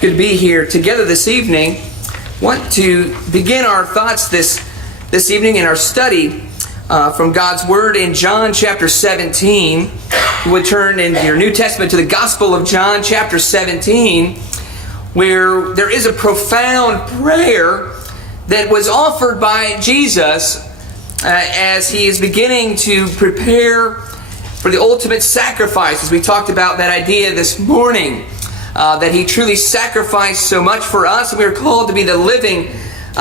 Good to be here together this evening. Want to begin our thoughts this evening in our study from God's Word in John chapter 17. You would turn in your New Testament to the Gospel of John chapter 17, where there is a profound prayer that was offered by Jesus as He is beginning to prepare for the ultimate sacrifice, as we talked about that idea this morning. That He truly sacrificed so much for us, and we are called to be the living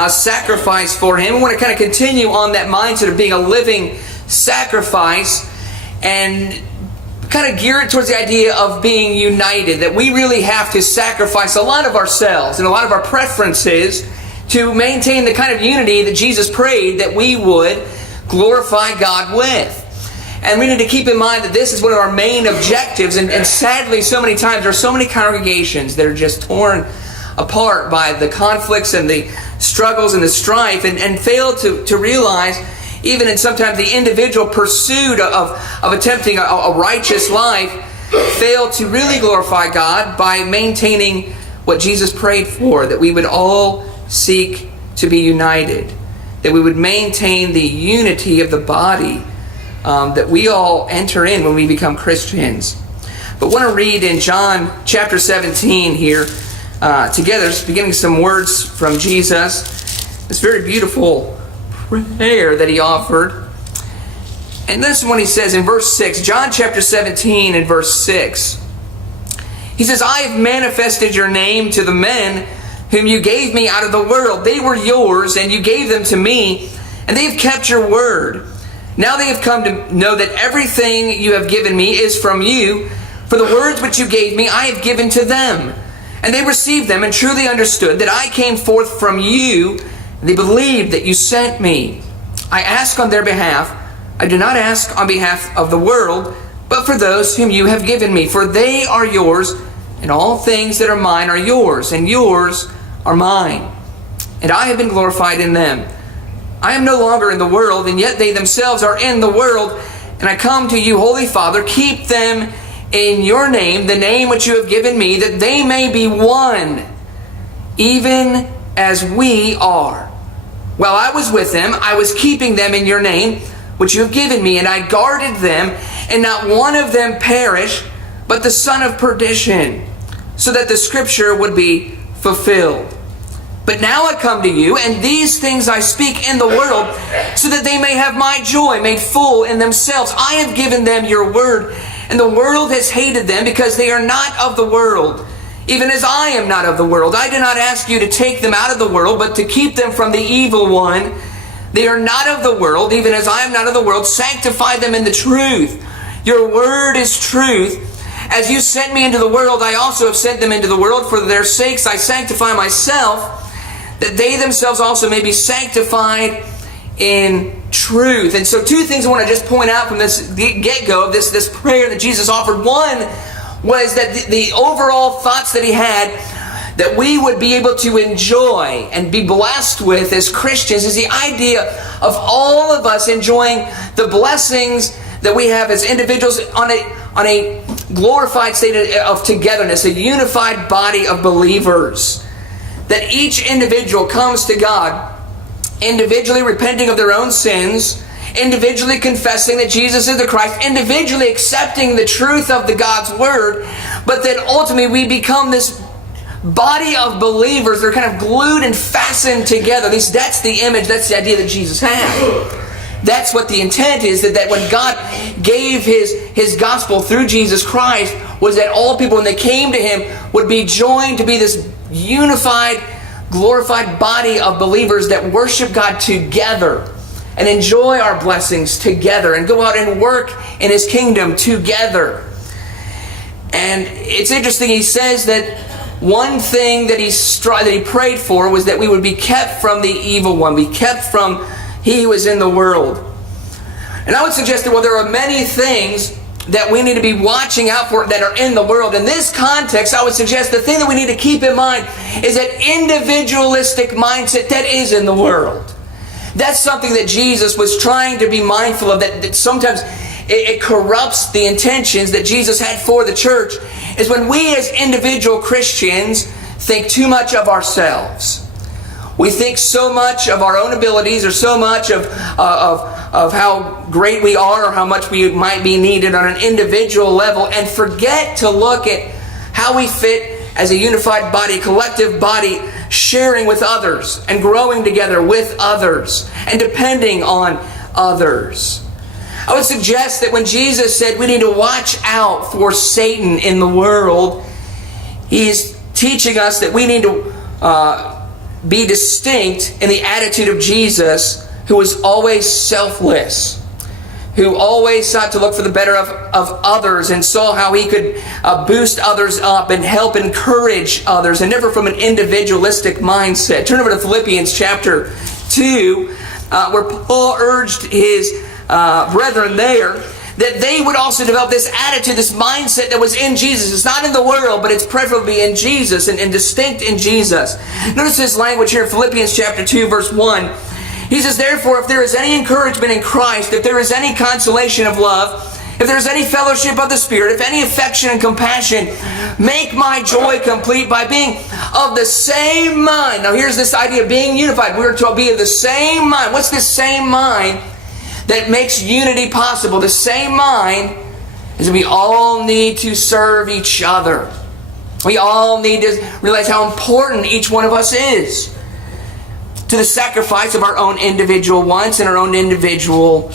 sacrifice for Him. We want to kind of continue on that mindset of being a living sacrifice and kind of gear it towards the idea of being united, that we really have to sacrifice a lot of ourselves and a lot of our preferences to maintain the kind of unity that Jesus prayed that we would glorify God with. And we need to keep in mind that this is one of our main objectives. And sadly, so many times, there are so many congregations that are just torn apart by the conflicts and the struggles and the strife and fail to realize, even in sometimes the individual pursuit of attempting a righteous life, fail to really glorify God by maintaining what Jesus prayed for, that we would all seek to be united, that we would maintain the unity of the body that we all enter in when we become Christians. But I want to read in John chapter 17 here together, beginning some words from Jesus. This very beautiful prayer that He offered. And this is when He says in verse 6, John chapter 17 and verse 6. He says, I have manifested your name to the men whom you gave me out of the world. They were yours, and you gave them to me, and they have kept your word. Now they have come to know that everything you have given me is from you. For the words which you gave me, I have given to them. And they received them and truly understood that I came forth from you. And they believed that you sent me. I ask on their behalf. I do not ask on behalf of the world, but for those whom you have given me. For they are yours, and all things that are mine are yours, and yours are mine. And I have been glorified in them. I am no longer in the world, and yet they themselves are in the world. And I come to you, Holy Father, keep them in your name, the name which you have given me, that they may be one, even as we are. While I was with them, I was keeping them in your name, which you have given me, and I guarded them, and not one of them perished, but the son of perdition, so that the scripture would be fulfilled. But now I come to you, and these things I speak in the world, so that they may have my joy made full in themselves. I have given them your word, and the world has hated them, because they are not of the world, even as I am not of the world. I do not ask you to take them out of the world, but to keep them from the evil one. They are not of the world, even as I am not of the world. Sanctify them in the truth. Your word is truth. As you sent me into the world, I also have sent them into the world. For their sakes I sanctify myself, that they themselves also may be sanctified in truth. And so two things I want to just point out from this get-go of this prayer that Jesus offered. One was that the overall thoughts that He had that we would be able to enjoy and be blessed with as Christians is the idea of all of us enjoying the blessings that we have as individuals on a glorified state of togetherness, a unified body of believers. That each individual comes to God individually repenting of their own sins, individually confessing that Jesus is the Christ, individually accepting the truth of the God's Word, but that ultimately we become this body of believers that are kind of glued and fastened together. At least that's the image, that's the idea that Jesus had. That's what the intent is, that when God gave His gospel through Jesus Christ, was that all people, when they came to Him, would be joined to be this unified, glorified body of believers that worship God together and enjoy our blessings together and go out and work in His kingdom together. And it's interesting, He says that one thing that He prayed for was that we would be kept from the evil one, be kept from he who is in the world. And I would suggest that, well, there are many things that we need to be watching out for that are in the world. In this context, I would suggest the thing that we need to keep in mind is that individualistic mindset that is in the world. That's something that Jesus was trying to be mindful of, that sometimes it corrupts the intentions that Jesus had for the church, is when we as individual Christians think too much of ourselves. We think so much of our own abilities, or so much of how great we are, or how much we might be needed on an individual level, and forget to look at how we fit as a unified body, a collective body, sharing with others and growing together with others and depending on others. I would suggest that when Jesus said we need to watch out for Satan in the world, He's teaching us that we need to be distinct in the attitude of Jesus, who was always selfless, who always sought to look for the better of others and saw how He could boost others up and help encourage others, and never from an individualistic mindset. Turn over to Philippians chapter 2, where Paul urged his brethren there that they would also develop this attitude, this mindset that was in Jesus. It's not in the world, but it's preferably in Jesus and distinct in Jesus. Notice this language here in Philippians chapter 2, verse 1. He says, "Therefore, if there is any encouragement in Christ, if there is any consolation of love, if there is any fellowship of the Spirit, if any affection and compassion, make my joy complete by being of the same mind." Now here's this idea of being unified. We're to be of the same mind. What's this same mind that makes unity possible? The same mind is that we all need to serve each other. We all need to realize how important each one of us is to the sacrifice of our own individual wants and our own individual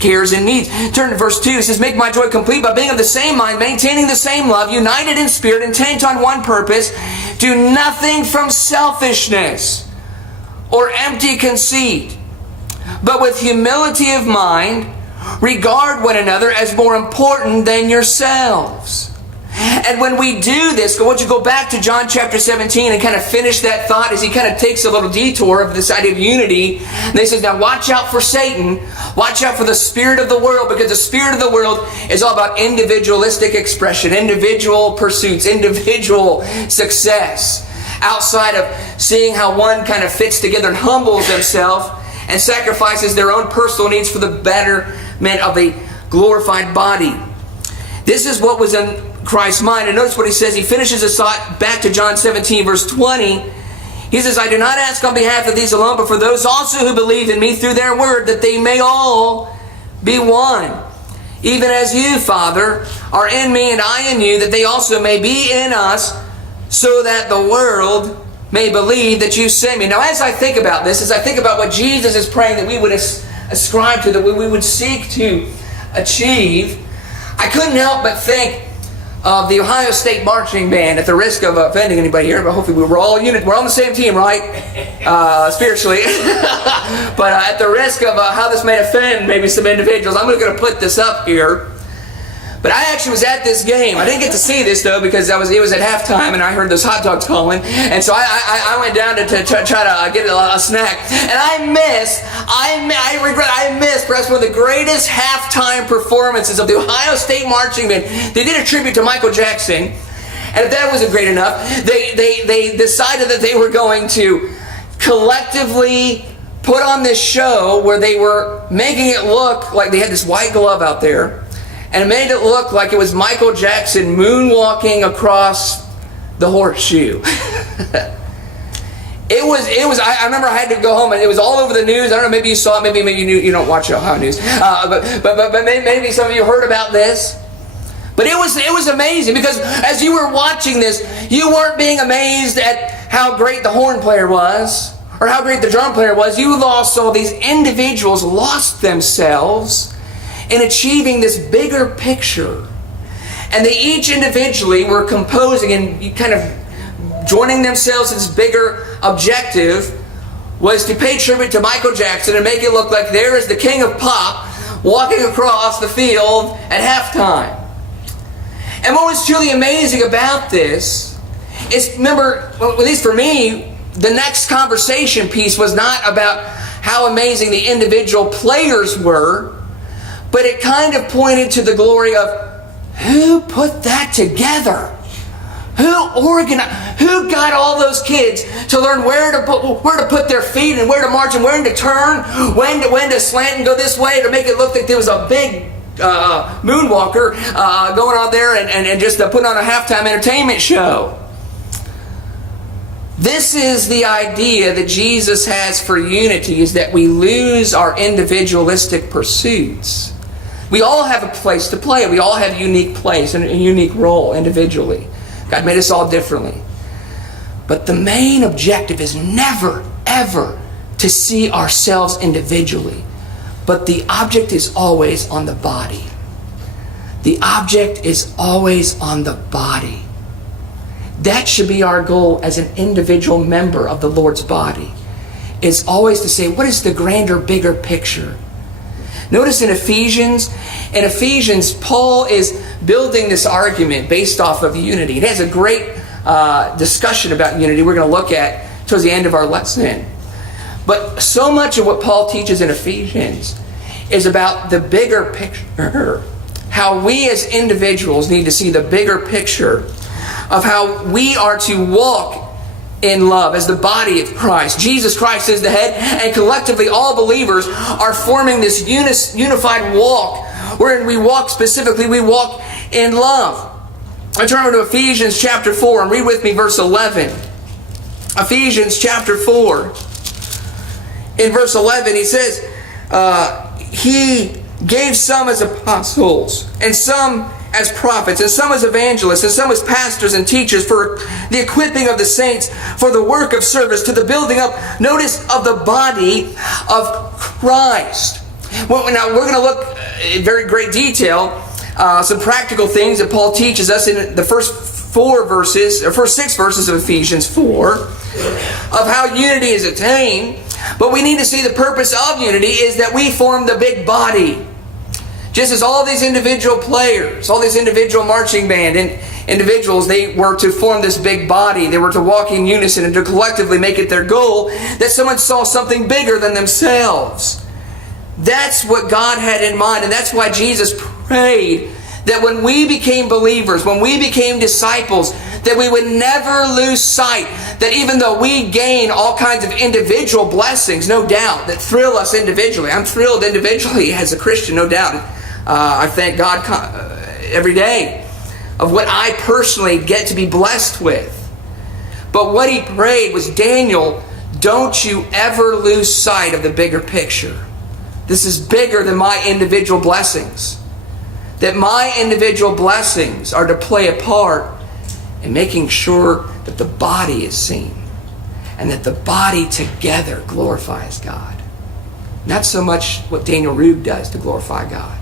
cares and needs. Turn to verse 2. It says, "Make my joy complete by being of the same mind, maintaining the same love, united in spirit, intent on one purpose. Do nothing from selfishness or empty conceit, but with humility of mind, regard one another as more important than yourselves." And when we do this, I want you to go back to John chapter 17 and kind of finish that thought as he kind of takes a little detour of this idea of unity. And he says, now watch out for Satan. Watch out for the spirit of the world, because the spirit of the world is all about individualistic expression, individual pursuits, individual success, outside of seeing how one kind of fits together and humbles himself and sacrifices their own personal needs for the betterment of a glorified body. This is what was in Christ's mind. And notice what he says. He finishes his thought back to John 17, verse 20. He says, "I do not ask on behalf of these alone, but for those also who believe in me through their word, that they may all be one. Even as you, Father, are in me and I in you, that they also may be in us, so that the world may believe that you sent me." Now, as I think about this, as I think about what Jesus is praying that we would ascribe to, that we would seek to achieve, I couldn't help but think of the Ohio State Marching Band, at the risk of offending anybody here, but hopefully we're all unit. We're on the same team, right? Spiritually. But at the risk of how this may offend maybe some individuals, I'm going to put this up here. But I actually was at this game. I didn't get to see this, though, because it was at halftime and I heard those hot dogs calling. And so I went down to try to get a snack. And I missed perhaps one of the greatest halftime performances of the Ohio State Marching Band. They did a tribute to Michael Jackson. And if that wasn't great enough, they decided that they were going to collectively put on this show where they were making it look like they had this white glove out there, and made it look like it was Michael Jackson moonwalking across the horseshoe. I remember I had to go home, and it was all over the news. I don't know, maybe you saw it, maybe you don't watch Ohio news. But maybe some of you heard about this. But it was amazing, because as you were watching this, you weren't being amazed at how great the horn player was, or how great the drum player was. You saw these individuals lost themselves in achieving this bigger picture. And they each individually were composing and kind of joining themselves in this bigger objective, was to pay tribute to Michael Jackson and make it look like there is the king of pop walking across the field at halftime. And what was truly amazing about this is, remember, at least for me, the next conversation piece was not about how amazing the individual players were, but it kind of pointed to the glory of who put that together? Who organized? Who got all those kids to learn where to put their feet and where to march and where to turn, when to slant and go this way, to make it look like there was a big moonwalker going on there and just putting on a halftime entertainment show. This is the idea that Jesus has for unity, is that we lose our individualistic pursuits. We all have a place to play. We all have a unique place and a unique role individually. God made us all differently. But the main objective is never, ever to see ourselves individually. But the object is always on the body. The object is always on the body. That should be our goal as an individual member of the Lord's body. It's always to say, what is the grander, bigger picture? Notice in Ephesians, Paul is building this argument based off of unity. It has a great discussion about unity we're going to look at towards the end of our lesson. But so much of what Paul teaches in Ephesians is about the bigger picture. How we as individuals need to see the bigger picture of how we are to walk in love as the body of Christ. Jesus Christ is the head, and collectively all believers are forming this unified walk, wherein we walk in love. I turn to Ephesians chapter 4 and read with me verse 11. Ephesians chapter 4. In verse 11 he says, He gave some as apostles, and some as prophets, and some as evangelists, and some as pastors and teachers, for the equipping of the saints, for the work of service, to the building up, notice, of the body of Christ. Well, now we're going to look in very great detail some practical things that Paul teaches us in the first six verses of Ephesians 4, of how unity is attained. But we need to see the purpose of unity is that we form the big body. Just as all these individual players, all these individual marching band and individuals, they were to form this big body. They were to walk in unison and to collectively make it their goal that someone saw something bigger than themselves. That's what God had in mind, and that's why Jesus prayed that when we became believers, when we became disciples, that we would never lose sight that even though we gain all kinds of individual blessings, no doubt, that thrill us individually. I'm thrilled individually as a Christian, no doubt. I thank God every day of what I personally get to be blessed with. But what he prayed was, Daniel, don't you ever lose sight of the bigger picture. This is bigger than my individual blessings. That my individual blessings are to play a part in making sure that the body is seen. And that the body together glorifies God. Not so much what Daniel Rube does to glorify God.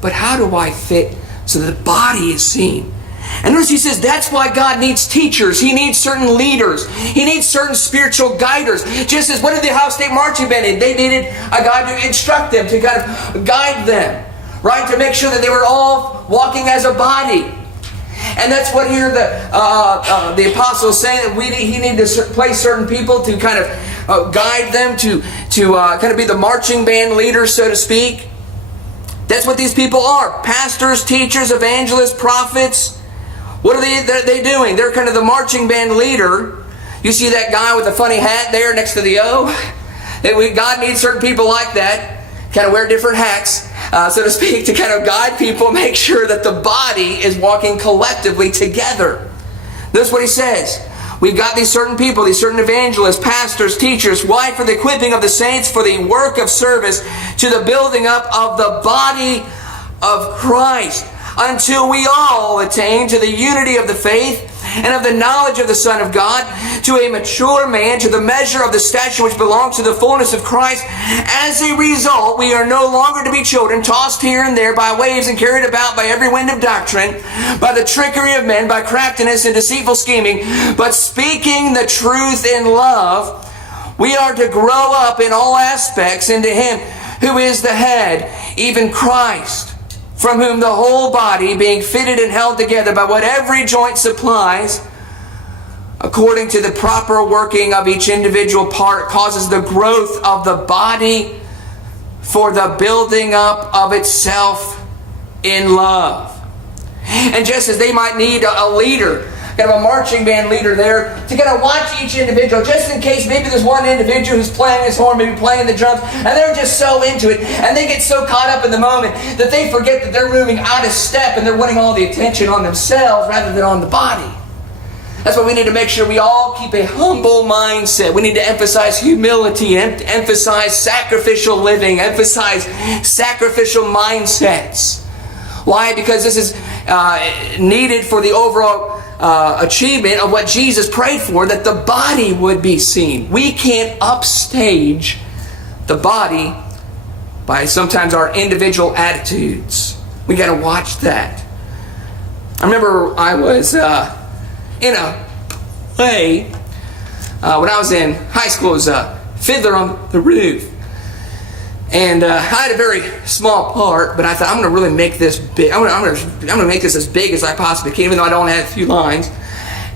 But how do I fit so that the body is seen? And notice he says that's why God needs teachers. He needs certain leaders. He needs certain spiritual guiders. Just as what did the Ohio State Marching Band need? They needed a guy to instruct them, to kind of guide them, right? To make sure that they were all walking as a body. And that's what here the apostle is saying, that he needed to place certain people to kind of guide them, to kind of be the marching band leaders, so to speak. That's what these people are. Pastors, teachers, evangelists, prophets. What are they doing? They're kind of the marching band leader. You see that guy with the funny hat there next to the O? God needs certain people like that. Kind of wear different hats, so to speak, to kind of guide people, make sure that the body is walking collectively together. Notice what he says. We've got these certain people, these certain evangelists, pastors, teachers. Why? For the equipping of the saints, for the work of service, to the building up of the body of Christ, until we all attain to the unity of the faith and of the knowledge of the Son of God, to a mature man, to the measure of the stature which belongs to the fullness of Christ. As a result, we are no longer to be children, tossed here and there by waves and carried about by every wind of doctrine, by the trickery of men, by craftiness and deceitful scheming. But speaking the truth in love, we are to grow up in all aspects into Him who is the head, even Christ, from whom the whole body, being fitted and held together by what every joint supplies, according to the proper working of each individual part, causes the growth of the body for the building up of itself in love. And just as they might need a leader, kind of a marching band leader there, to kind of watch each individual, just in case maybe there's one individual who's playing his horn, maybe playing the drums, and they're just so into it, and they get so caught up in the moment that they forget that they're moving out of step and they're wanting all the attention on themselves rather than on the body. That's why we need to make sure we all keep a humble mindset. We need to emphasize humility, emphasize sacrificial living, emphasize sacrificial mindsets. Why? Because this is needed for the overall achievement of what Jesus prayed for, that the body would be seen. We can't upstage the body by sometimes our individual attitudes. We got to watch that. I remember I was in a play when I was in high school. It was Fiddler on the Roof. And I had a very small part, but I thought, I'm going to really make this big. I'm going to make this as big as I possibly can, even though I only had a few lines.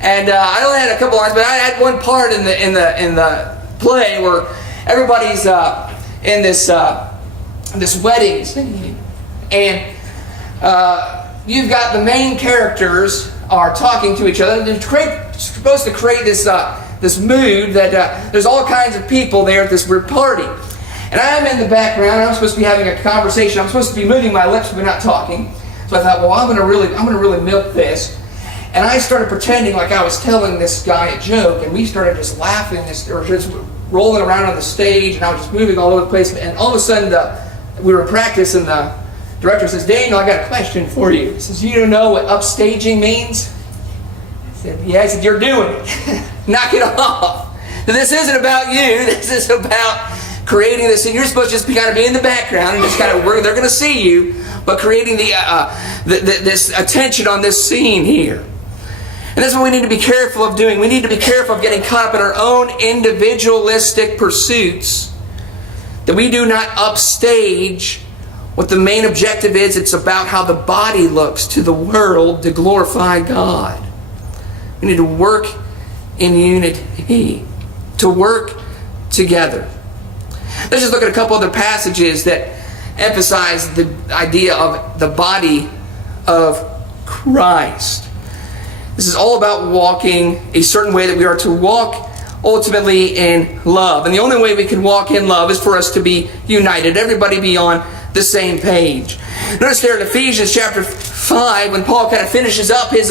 And I only had a couple lines, but I had one part in the play where everybody's in this wedding scene, and you've got the main characters are talking to each other. They're supposed to create this mood that there's all kinds of people there at this party. And I'm in the background. I'm supposed to be having a conversation. I'm supposed to be moving my lips but not talking. So I thought, well, I'm going to really milk this. And I started pretending like I was telling this guy a joke, and we started just laughing, or just rolling around on the stage, and I was just moving all over the place. And all of a sudden, we were practicing. The director says, "Daniel, I got a question for you." He says, "You don't know what upstaging means?" I said, "Yeah." He said, "You're doing it. Knock it off. This isn't about you. This is about creating this, and you're supposed to just kind of be in the background and just kind of they're going to see you, but creating this attention on this scene here." And that's what we need to be careful of doing. We need to be careful of getting caught up in our own individualistic pursuits, that we do not upstage what the main objective is. It's about how the body looks to the world to glorify God. We need to work in unity, to work together. Let's just look at a couple other passages that emphasize the idea of the body of Christ. This is all about walking a certain way, that we are to walk ultimately in love. And the only way we can walk in love is for us to be united. Everybody be on the same page. Notice there in Ephesians chapter 5, when Paul kind of finishes up his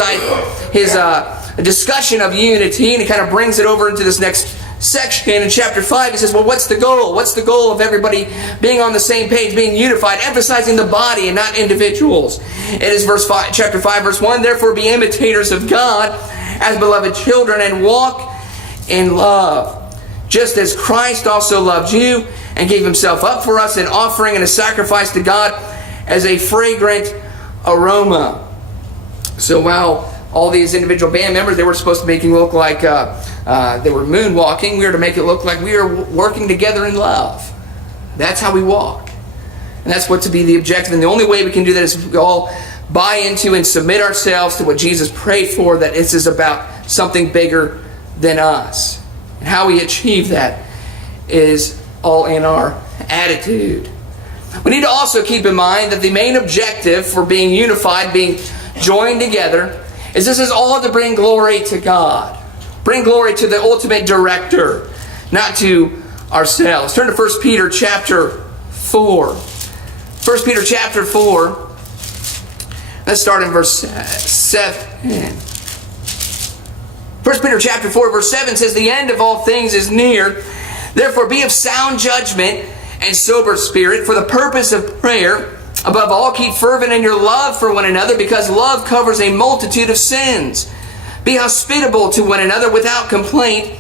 discussion of unity, and he kind of brings it over into this next section. In chapter 5, he says, well, what's the goal? What's the goal of everybody being on the same page, being unified, emphasizing the body and not individuals? It is chapter 5, verse 1, "Therefore be imitators of God as beloved children, and walk in love, just as Christ also loved you and gave himself up for us, an offering and a sacrifice to God as a fragrant aroma." So while all these individual band members, they were supposed to make it look like they were moonwalking, we were to make it look like we are working together in love. That's how we walk. And that's what to be the objective. And the only way we can do that is if we all buy into and submit ourselves to what Jesus prayed for, that this is about something bigger than us. And how we achieve that is all in our attitude. We need to also keep in mind that the main objective for being unified, being joined together, is this is all to bring glory to God. Bring glory to the ultimate director, not to ourselves. Turn to 1 Peter chapter 4. 1 Peter chapter 4. Let's start in verse 7. 1 Peter chapter 4 verse 7 says, "The end of all things is near. Therefore be of sound judgment and sober spirit, for the purpose of prayer. Above all, keep fervent in your love for one another, because love covers a multitude of sins. Be hospitable to one another without complaint.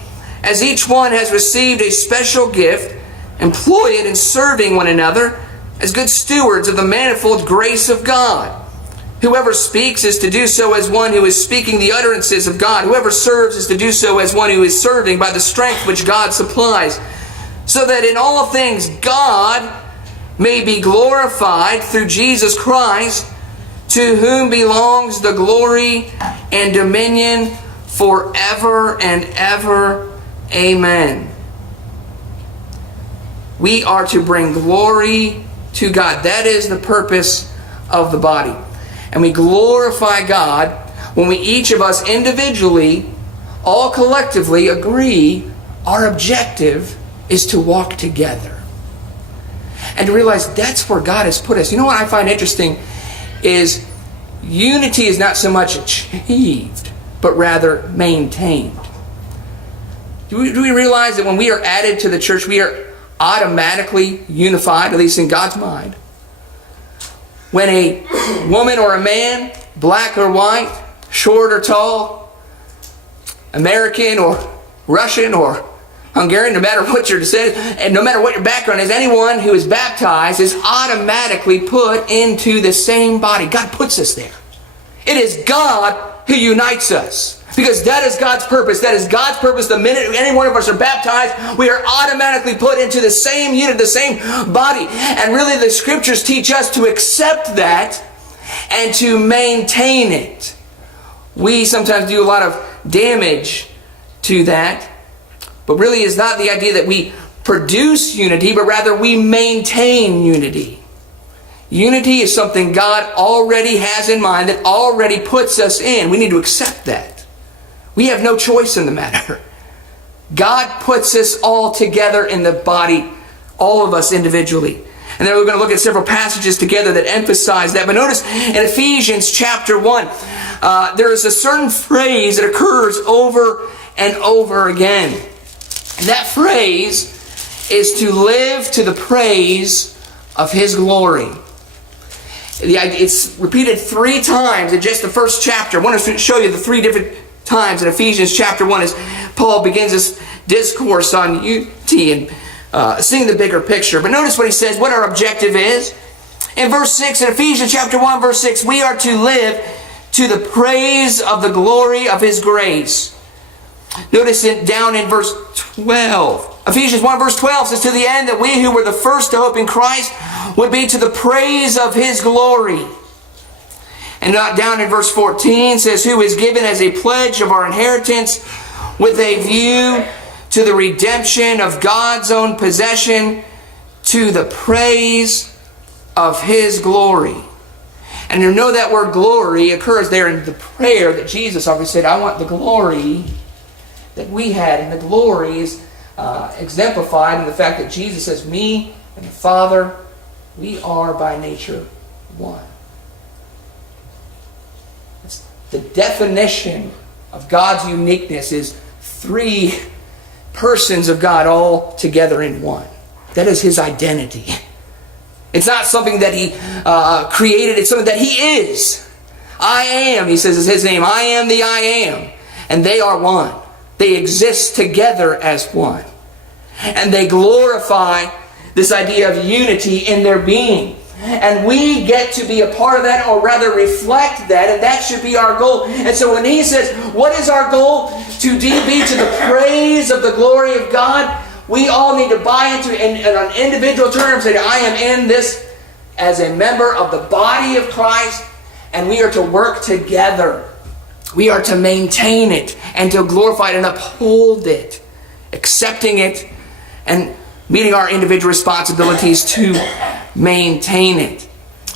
As each one has received a special gift, employ it in serving one another as good stewards of the manifold grace of God. Whoever speaks is to do so as one who is speaking the utterances of God. Whoever serves is to do so as one who is serving by the strength which God supplies, so that in all things God may be glorified through Jesus Christ, to whom belongs the glory and dominion forever and ever. Amen." We are to bring glory to God. That is the purpose of the body. And we glorify God when we, each of us individually, all collectively agree our objective is to walk together. And to realize that's where God has put us. You know what I find interesting is unity is not so much achieved, but rather maintained. Do we realize that when we are added to the church, we are automatically unified, at least in God's mind? When a woman or a man, black or white, short or tall, American or Russian or Hungarian, no matter what your descent and no matter what your background is, anyone who is baptized is automatically put into the same body. God puts us there. It is God who unites us. Because that is God's purpose. That is God's purpose. The minute any one of us are baptized, we are automatically put into the same unit, the same body. And really the Scriptures teach us to accept that and to maintain it. We sometimes do a lot of damage to that. But really it's not the idea that we produce unity, but rather we maintain unity. Unity is something God already has in mind, that already puts us in. We need to accept that. We have no choice in the matter. God puts us all together in the body, all of us individually. And then we're going to look at several passages together that emphasize that. But notice in Ephesians chapter 1, there is a certain phrase that occurs over and over again. And that phrase is to live to the praise of His glory. It's repeated 3 times in just the first chapter. I want to show you the 3 different times in Ephesians chapter 1 as Paul begins this discourse on unity and seeing the bigger picture. But notice what he says, what our objective is. In verse 6, in Ephesians chapter 1, verse 6, we are to live to the praise of the glory of His grace. Notice it down in verse 12. Ephesians 1 verse 12 says, to the end that we who were the first to hope in Christ would be to the praise of His glory. And down in verse 14 says, who is given as a pledge of our inheritance with a view to the redemption of God's own possession, to the praise of His glory. And you know that word glory occurs there in the prayer that Jesus always said, I want the glory that we had. And the glory is exemplified in the fact that Jesus says, me and the Father, we are by nature one. The definition of God's uniqueness is 3 persons of God all together in one. That is His identity. It's not something that He created. It's something that He is. I am, He says, is His name. I am the I am. And they are one. They exist together as one. And they glorify this idea of unity in their being. And we get to be a part of that, or rather reflect that, and that should be our goal. And so when he says, what is our goal? To be to the praise of the glory of God, we all need to buy into, and on individual terms, that I am in this as a member of the body of Christ, and we are to work together. We are to maintain it, and to glorify it, and uphold it, accepting it, and meeting our individual responsibilities to maintain it.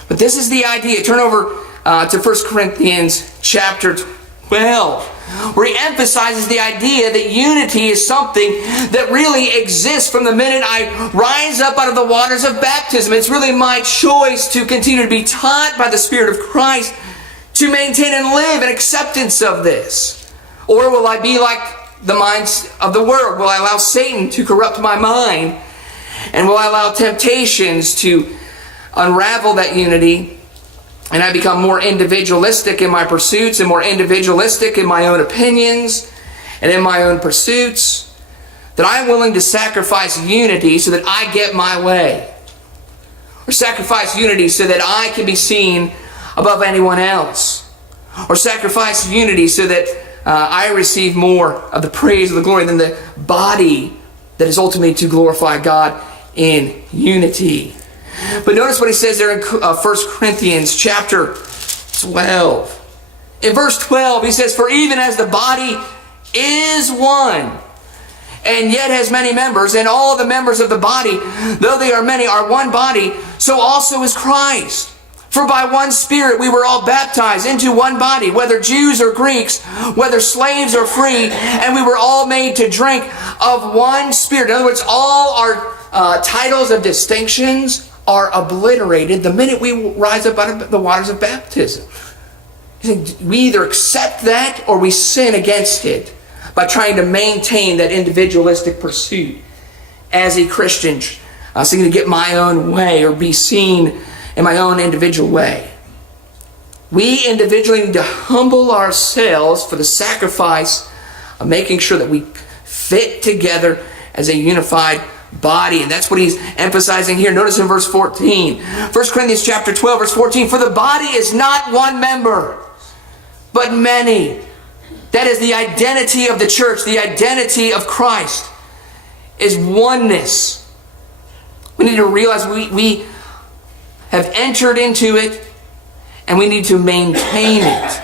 But this is the idea. Turn over to 1 Corinthians chapter 12, where he emphasizes the idea that unity is something that really exists from the minute I rise up out of the waters of baptism. It's really my choice to continue to be taught by the Spirit of Christ to maintain and live in acceptance of this. Or will I be like the minds of the world? Will I allow Satan to corrupt my mind? And will I allow temptations to unravel that unity, and I become more individualistic in my pursuits and more individualistic in my own opinions and in my own pursuits, that I'm willing to sacrifice unity so that I get my way, or sacrifice unity so that I can be seen above anyone else, or sacrifice unity so that I receive more of the praise of the glory than the body that is ultimately to glorify God in unity. But notice what he says there in 1 Corinthians chapter 12. In verse 12 he says, for even as the body is one, and yet has many members, and all the members of the body, though they are many, are one body, so also is Christ. For by one Spirit we were all baptized into one body, whether Jews or Greeks, whether slaves or free, and we were all made to drink of one Spirit. In other words, all our titles of distinctions are obliterated the minute we rise up out of the waters of baptism. We either accept that or we sin against it by trying to maintain that individualistic pursuit as a Christian, seeking to get my own way or be seen in my own individual way. We individually need to humble ourselves for the sacrifice of making sure that we fit together as a unified body. And that's what he's emphasizing here. Notice in verse 14. 1 Corinthians chapter 12, verse 14. For the body is not one member, but many. That is the identity of the church. The identity of Christ is oneness. We need to realize we have entered into it, and we need to maintain it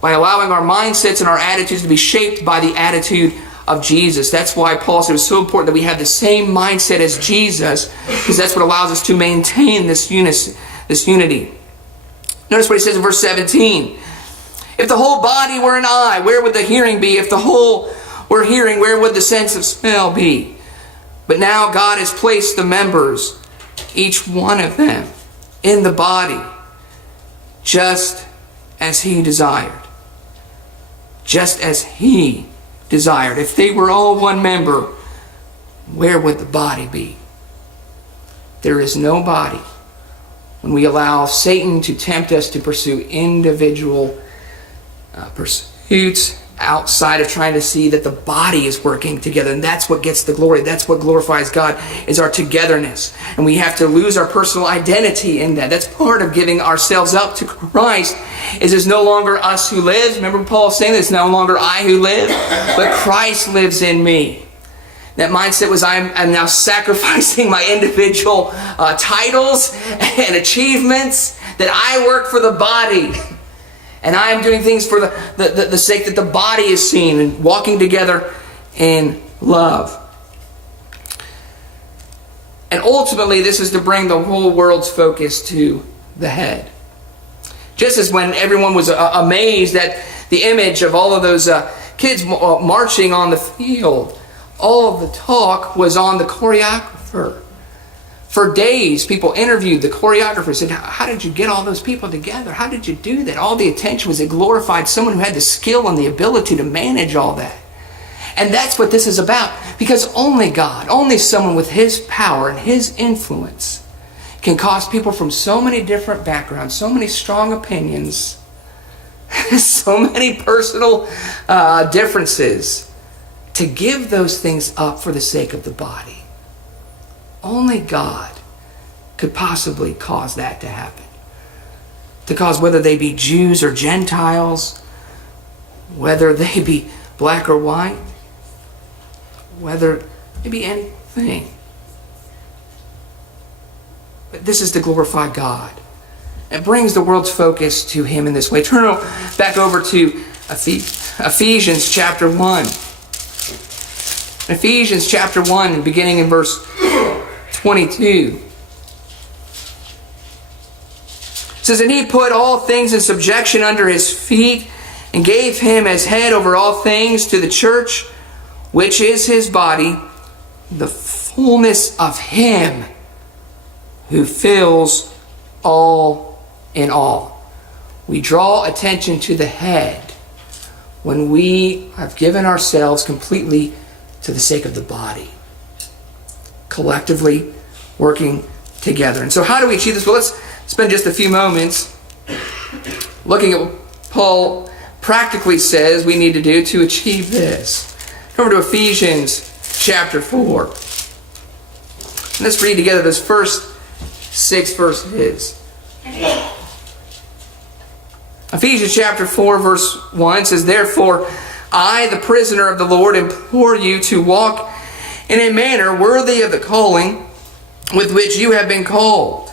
by allowing our mindsets and our attitudes to be shaped by the attitude of Jesus. That's why Paul said it was so important that we have the same mindset as Jesus, because that's what allows us to maintain this unity. Notice what he says in verse 17. If the whole body were an eye, where would the hearing be? If the whole were hearing, where would the sense of smell be? But now God has placed the members, each one of them, in the body, just as he desired. Just as he desired. If they were all one member, where would the body be? There is no body when we allow Satan to tempt us to pursue individual pursuits outside of trying to see that the body is working together. And that's what gets the glory. That's what glorifies God, is our togetherness. And we have to lose our personal identity in that. That's part of giving ourselves up to Christ. It's no longer us who lives. Remember Paul saying that it's no longer I who live, but Christ lives in me. That mindset was I'm now sacrificing my individual titles and achievements, that I work for the body. And I am doing things for the sake that the body is seen, and walking together in love. And ultimately, this is to bring the whole world's focus to the head. Just as when everyone was amazed at the image of all of those kids marching on the field, all of the talk was on the choreographer. For days, people interviewed the choreographer, said, how did you get all those people together? How did you do that? All the attention was, it glorified someone who had the skill and the ability to manage all that. And that's what this is about. Because only God, only someone with his power and his influence can cause people from so many different backgrounds, so many strong opinions, so many personal differences, to give those things up for the sake of the body. Only God could possibly cause that to happen. To cause, whether they be Jews or Gentiles, whether they be black or white, whether they be anything. But this is to glorify God. It brings the world's focus to him in this way. Turn back over to Ephesians chapter 1. Ephesians chapter 1, beginning in verse 22. It says, and he put all things in subjection under his feet, and gave him as head over all things to the church, which is his body, the fullness of him who fills all in all. We draw attention to the head when we have given ourselves completely to the sake of the body, collectively working together. And so how do we achieve this? Well, let's spend just a few moments looking at what Paul practically says we need to do to achieve this. Come over to Ephesians chapter 4. And let's read together those first 6 verses. Ephesians chapter 4 verse 1 says, therefore I, the prisoner of the Lord, implore you to walk in a manner worthy of the calling with which you have been called,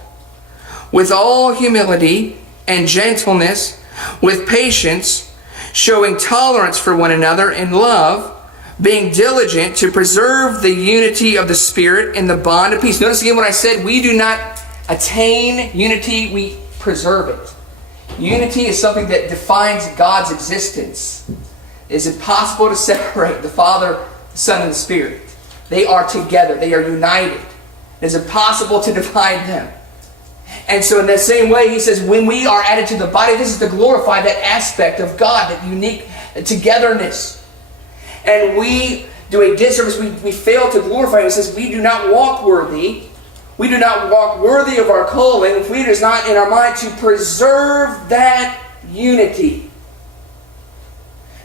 with all humility and gentleness, with patience, showing tolerance for one another in love, being diligent to preserve the unity of the Spirit in the bond of peace. Notice again what I said, we do not attain unity, we preserve it. Unity is something that defines God's existence. It is impossible to separate the Father, the Son, and the Spirit. They are together. They are united. It is impossible to divide them. And so in that same way, he says, when we are added to the body, this is to glorify that aspect of God, that unique togetherness. And we do a disservice, we fail to glorify him. It says, we do not walk worthy. We do not walk worthy of our calling if it is not in our mind to preserve that unity.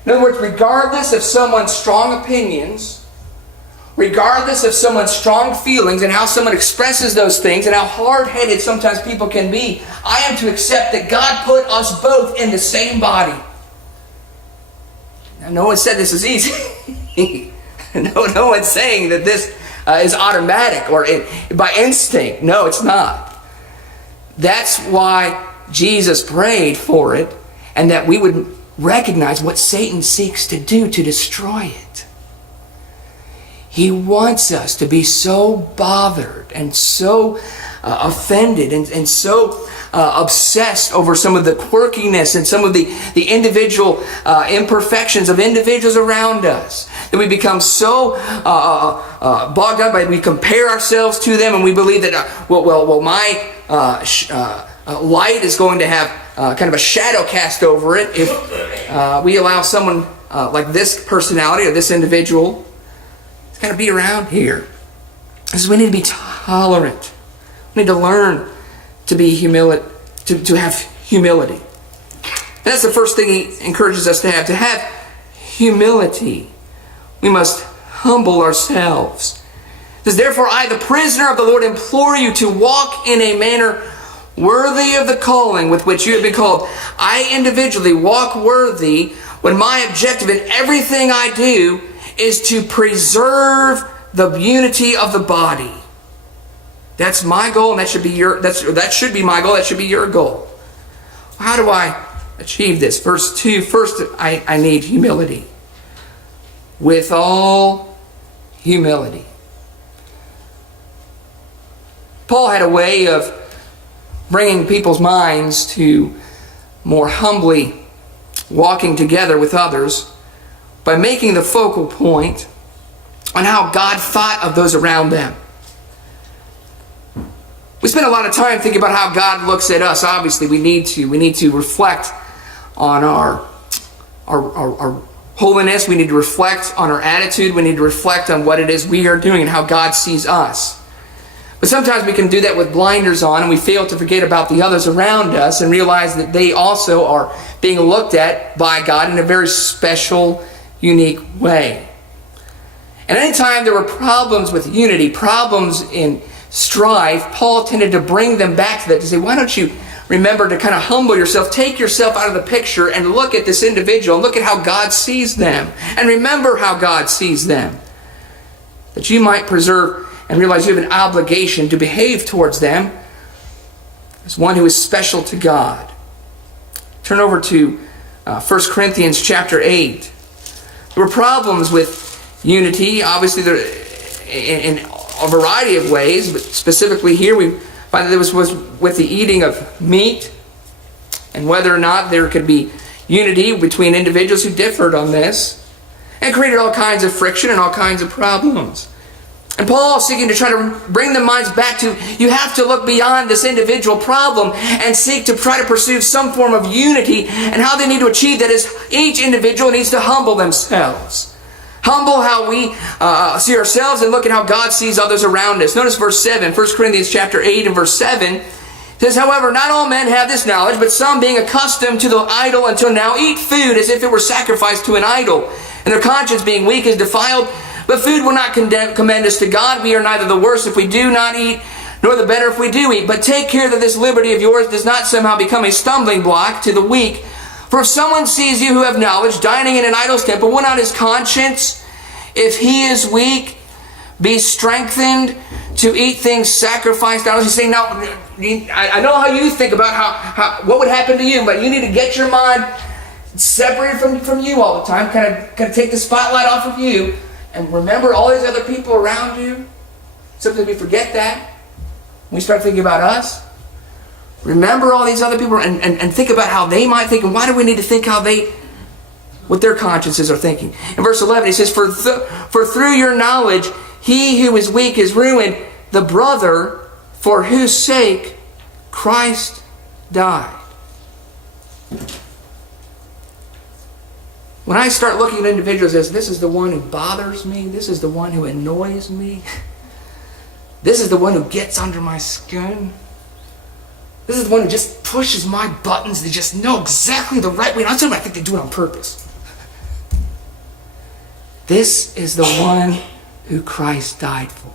In other words, regardless of someone's strong opinions, regardless of someone's strong feelings and how someone expresses those things and how hard-headed sometimes people can be, I am to accept that God put us both in the same body. Now, no one said this is easy. No one's saying that this is automatic or by instinct. No, it's not. That's why Jesus prayed for it, and that we would recognize what Satan seeks to do to destroy it. He wants us to be so bothered and so offended and so obsessed over some of the quirkiness and some of the individual imperfections of individuals around us that we become so bogged down by, we compare ourselves to them, and we believe that my light is going to have kind of a shadow cast over it if we allow someone like this personality or this individual to kind of be around here. This is, we need to be tolerant. We need to learn to be to have humility. And that's the first thing he encourages us to have humility. We must humble ourselves. It says, therefore I, the prisoner of the Lord, implore you to walk in a manner worthy of the calling with which you have been called. I individually walk worthy when my objective in everything I do is to preserve the unity of the body. That's my goal, and that should be my goal. That should be your goal. How do I achieve this? Verse 2. First, I need humility. With all humility. Paul had a way of bringing people's minds to more humbly walking together with others by making the focal point on how God thought of those around them. We spend a lot of time thinking about how God looks at us. Obviously, we need to reflect on our holiness. We need to reflect on our attitude. We need to reflect on what it is we are doing and how God sees us. But sometimes we can do that with blinders on, and we fail to forget about the others around us and realize that they also are being looked at by God in a very special, unique way. And anytime there were problems with unity, problems in strife, Paul tended to bring them back to that, to say, why don't you remember to kind of humble yourself, take yourself out of the picture and look at this individual and look at how God sees them. And remember how God sees them. That you might preserve and realize you have an obligation to behave towards them as one who is special to God. Turn over to 1 Corinthians chapter 8. There were problems with unity, obviously there in a variety of ways, but specifically here we find that there was with the eating of meat, and whether or not there could be unity between individuals who differed on this, and created all kinds of friction and all kinds of problems. And Paul is seeking to try to bring the minds back to, you have to look beyond this individual problem and seek to try to pursue some form of unity, and how they need to achieve that is each individual needs to humble themselves. Humble how we see ourselves and look at how God sees others around us. Notice verse 7, 1 Corinthians chapter 8 and verse 7. It says, however, not all men have this knowledge, but some being accustomed to the idol until now eat food as if it were sacrificed to an idol, and their conscience being weak is defiled. But food will not commend us to God. We are neither the worse if we do not eat, nor the better if we do eat. But take care that this liberty of yours does not somehow become a stumbling block to the weak. For if someone sees you who have knowledge dining in an idol's temple, will not his conscience, if he is weak, be strengthened to eat things sacrificed to idols? He's saying, now, I know how you think about how what would happen to you, but you need to get your mind separated from you all the time. Kind of take the spotlight off of you and remember all these other people around you. Sometimes we forget that. We start thinking about us. Remember all these other people and think about how they might think, and why do we need to think what their consciences are thinking. In verse 11 he says, For through your knowledge he who is weak is ruined, the brother for whose sake Christ died. When I start looking at individuals as this is the one who bothers me, this is the one who annoys me, this is the one who gets under my skin, this is the one who just pushes my buttons, they just know exactly the right way. I'm telling you, I think they do it on purpose. This is the one who Christ died for.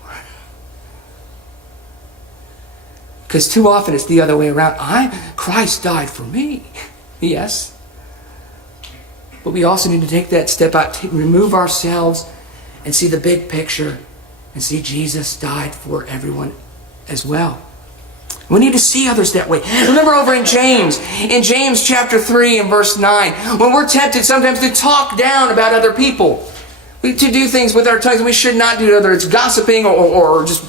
Because too often it's the other way around. Christ died for me. Yes. But we also need to take that step out, remove ourselves and see the big picture and see Jesus died for everyone as well. We need to see others that way. Remember over in James chapter 3 and verse 9, when we're tempted sometimes to talk down about other people, to do things with our tongues we should not do, whether it's gossiping or just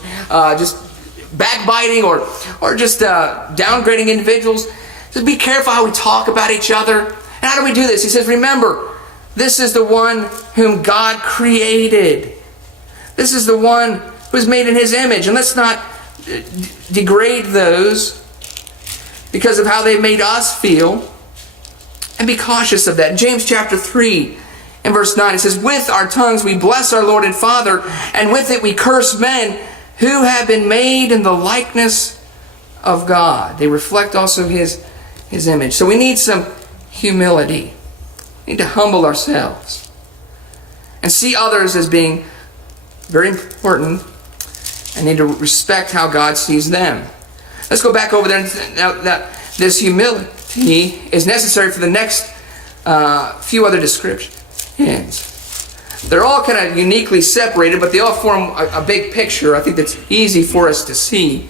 backbiting or just downgrading individuals. Just be careful how we talk about each other. And how do we do this? He says, remember, this is the one whom God created. This is the one who is made in His image. And let's not degrade those because of how they made us feel. And be cautious of that. In James chapter 3 and verse 9, it says, with our tongues we bless our Lord and Father, and with it we curse men who have been made in the likeness of God. They reflect also His image. So we need some humility. We need to humble ourselves and see others as being very important and need to respect how God sees them. Let's go back over there. Now, this humility is necessary for the next few other descriptions. They're all kind of uniquely separated, but they all form a big picture. I think that's easy for us to see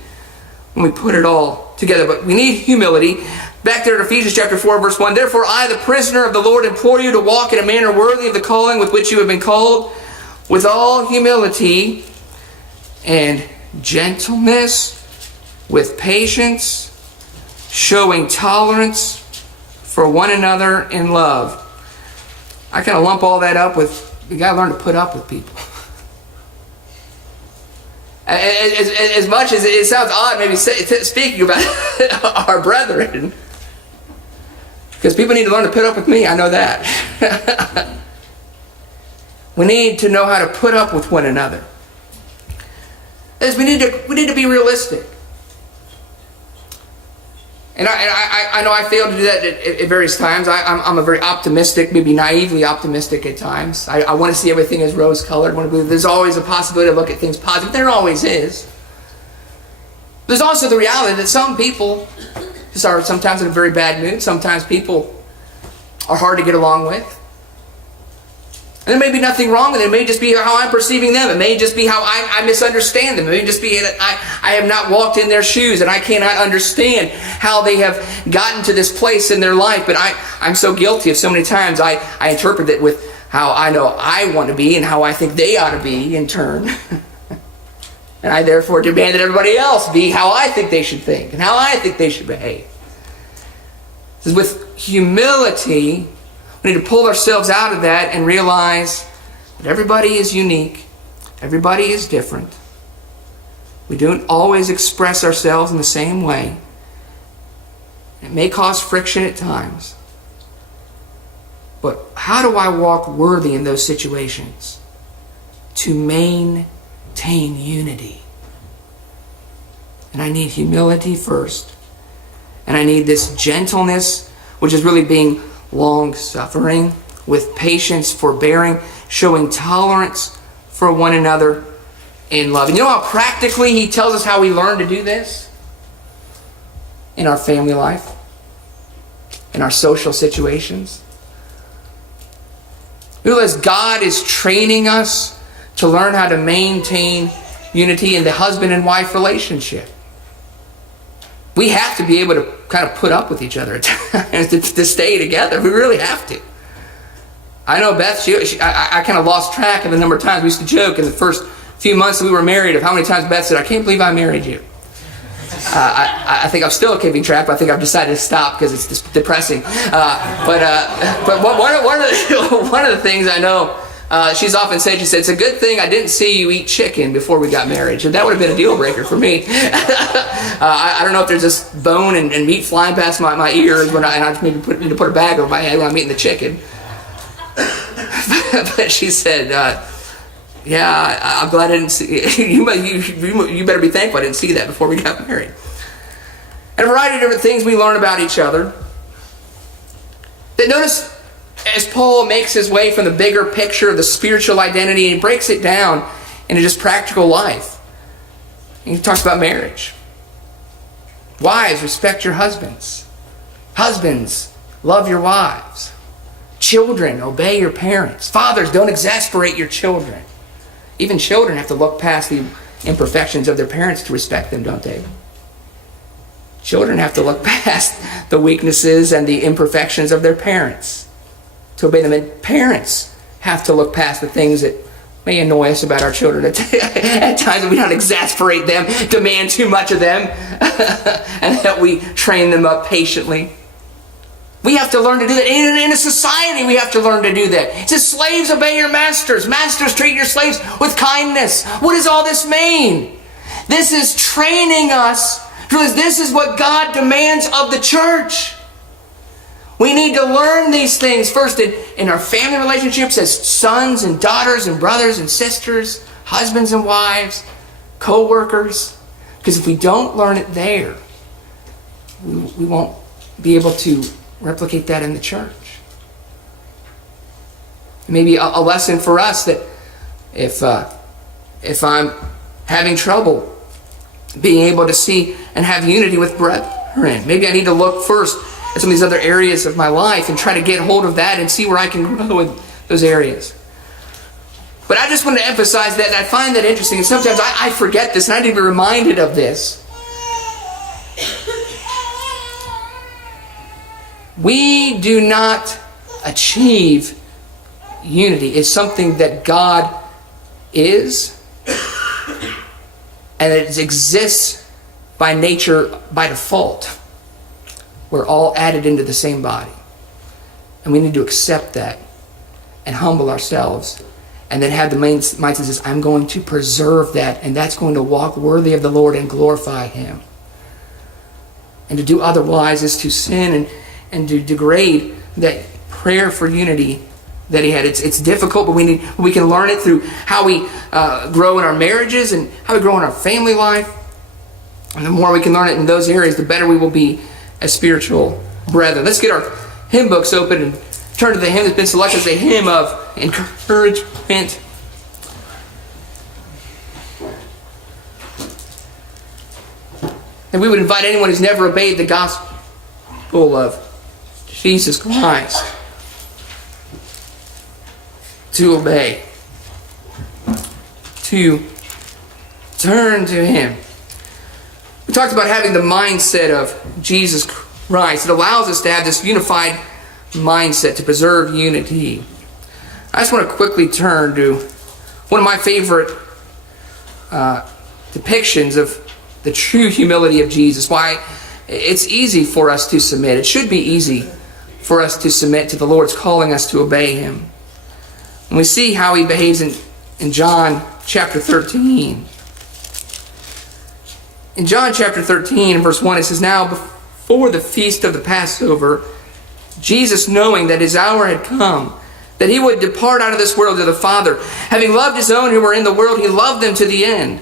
when we put it all together. But we need humility. Back there in Ephesians chapter 4, verse 1, therefore I, the prisoner of the Lord, implore you to walk in a manner worthy of the calling with which you have been called, with all humility and gentleness, with patience, showing tolerance for one another in love. I kind of lump all that up with, you got to learn to put up with people. As much as it sounds odd maybe speaking about our brethren, because people need to learn to put up with me, I know that. We need to know how to put up with one another. As we need to be realistic. And I know I fail to do that at various times. I'm a very optimistic, maybe naively optimistic at times. I want to see everything as rose-colored. There's always a possibility to look at things positive. There always is. There's also the reality that some people just are sometimes in a very bad mood. Sometimes people are hard to get along with. And there may be nothing wrong with it. It may just be how I'm perceiving them. It may just be how I misunderstand them. It may just be that I have not walked in their shoes and I cannot understand how they have gotten to this place in their life. But I'm so guilty of so many times I interpret it with how I know I want to be and how I think they ought to be in turn. And I therefore demand that everybody else be how I think they should think and how I think they should behave. This is with humility. We need to pull ourselves out of that and realize that everybody is unique. Everybody is different. We don't always express ourselves in the same way. It may cause friction at times. But how do I walk worthy in those situations? To maintain unity. And I need humility first. And I need this gentleness, which is really being long-suffering, with patience, forbearing, showing tolerance for one another in love. And you know how practically He tells us how we learn to do this? In our family life, in our social situations. Because God is training us to learn how to maintain unity in the husband and wife relationship. We have to be able to kind of put up with each other to stay together. We really have to. I know Beth, I kind of lost track of the number of times we used to joke in the first few months that we were married of how many times Beth said, I can't believe I married you. I think I'm still keeping track, but I think I've decided to stop because it's depressing. But one of the things I know she's often said, it's a good thing I didn't see you eat chicken before we got married. That would have been a deal breaker for me. I don't know if there's just bone and meat flying past my ears and I just maybe need to put a bag over my head when I'm eating the chicken. But she said, yeah, I'm glad I didn't see you better be thankful I didn't see that before we got married. And a variety of different things we learn about each other. But notice as Paul makes his way from the bigger picture of the spiritual identity, he breaks it down into just practical life. And he talks about marriage. Wives, respect your husbands. Husbands, love your wives. Children, obey your parents. Fathers, don't exasperate your children. Even children have to look past the imperfections of their parents to respect them, don't they? Children have to look past the weaknesses and the imperfections of their parents to obey them. And parents have to look past the things that may annoy us about our children. At times we don't exasperate them, demand too much of them, and that we train them up patiently. We have to learn to do that. In a society, we have to learn to do that. It says, slaves, obey your masters. Masters, treat your slaves with kindness. What does all this mean? This is training us, because this is what God demands of the church. We need to learn these things first in our family relationships as sons and daughters and brothers and sisters, husbands and wives, co-workers. Because if we don't learn it there, we won't be able to replicate that in the church. Maybe a lesson for us that if I'm having trouble being able to see and have unity with brethren, maybe I need to look first at some of these other areas of my life and try to get hold of that and see where I can grow in those areas. But I just want to emphasize that, and I find that interesting, and sometimes I forget this, and I need to be reminded of this. We do not achieve unity. It's something that God is, and it exists by nature, by default. We're all added into the same body. And we need to accept that and humble ourselves, and then have the mindset that says, I'm going to preserve that, and that's going to walk worthy of the Lord and glorify Him. And to do otherwise is to sin and to degrade that prayer for unity that he had. It's difficult, but we can learn it through how we grow in our marriages and how we grow in our family life. And the more we can learn it in those areas, the better we will be as spiritual brethren. Let's get our hymn books open and turn to the hymn that's been selected as a hymn of encouragement. And we would invite anyone who's never obeyed the gospel of Jesus Christ to obey, to turn to Him. We talked about having the mindset of Jesus Christ. It allows us to have this unified mindset to preserve unity. I just want to quickly turn to one of my favorite depictions of the true humility of Jesus. Why it's easy for us to submit. It should be easy for us to submit to the Lord's calling us to obey Him. And we see how He behaves in John chapter 13. In John chapter 13, verse 1, it says, Now before the feast of the Passover, Jesus, knowing that His hour had come, that He would depart out of this world to the Father, having loved His own who were in the world, He loved them to the end.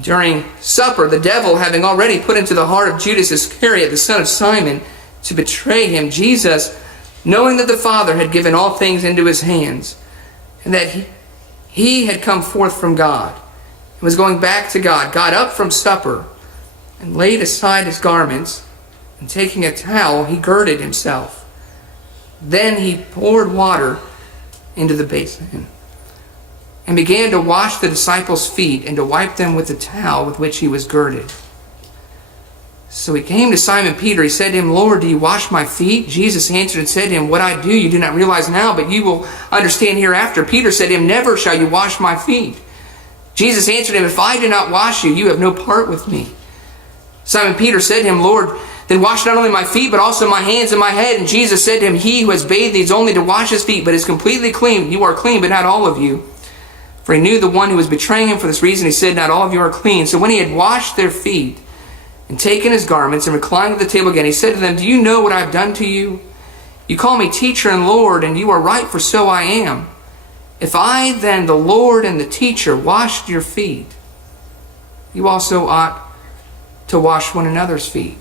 During supper, the devil, having already put into the heart of Judas Iscariot, the son of Simon, to betray Him, Jesus, knowing that the Father had given all things into His hands, and that He had come forth from God, and was going back to God, got up from supper, and laid aside His garments, and taking a towel, He girded Himself. Then He poured water into the basin, and began to wash the disciples' feet, and to wipe them with the towel with which He was girded. So He came to Simon Peter. He said to him, Lord, do you wash my feet? Jesus answered and said to him, What I do you do not realize now, but you will understand hereafter. Peter said to Him, Never shall you wash my feet. Jesus answered him, If I do not wash you, you have no part with me. Simon Peter said to Him, Lord, Then wash not only my feet, but also my hands and my head. And Jesus said to him, he who has bathed needs only to wash his feet, but is completely clean. You are clean, but not all of you. For he knew the one who was betraying him. For this reason he said, not all of you are clean. So when he had washed their feet, and taken his garments, and reclined at the table again, he said to them, do you know what I have done to you? You call me teacher and Lord, and you are right, for so I am. If I then, the Lord and the teacher, washed your feet, you also ought to wash one another's feet.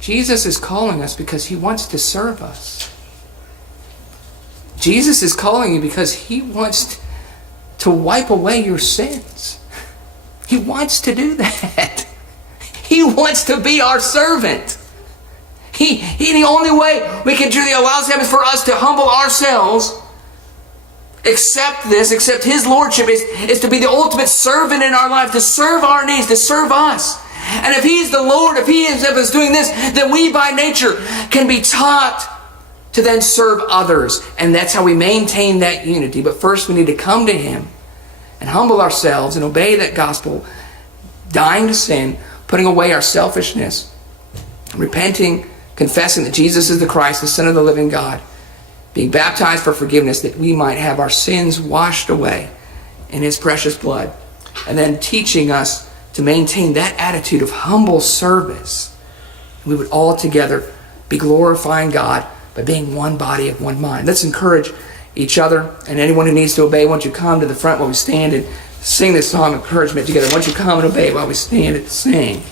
Jesus is calling us because he wants to serve us. Jesus is calling you because he wants to wipe away your sins. He wants to do that. He wants to be our servant. The only way we can truly allow him is for us to humble ourselves, accept his lordship is to be the ultimate servant in our life, to serve our needs, to serve us. And if he's the Lord, if he is doing this, then we by nature can be taught to then serve others. And that's how we maintain that unity. But first we need to come to him and humble ourselves and obey that gospel, dying to sin, putting away our selfishness, repenting, confessing that Jesus is the Christ, the Son of the living God, being baptized for forgiveness, that we might have our sins washed away in his precious blood, and then teaching us to maintain that attitude of humble service. We would all together be glorifying God by being one body of one mind. Let's encourage each other, and anyone who needs to obey, why don't you come to the front while we stand and sing this song of encouragement together. Why don't you come and obey while we stand and sing.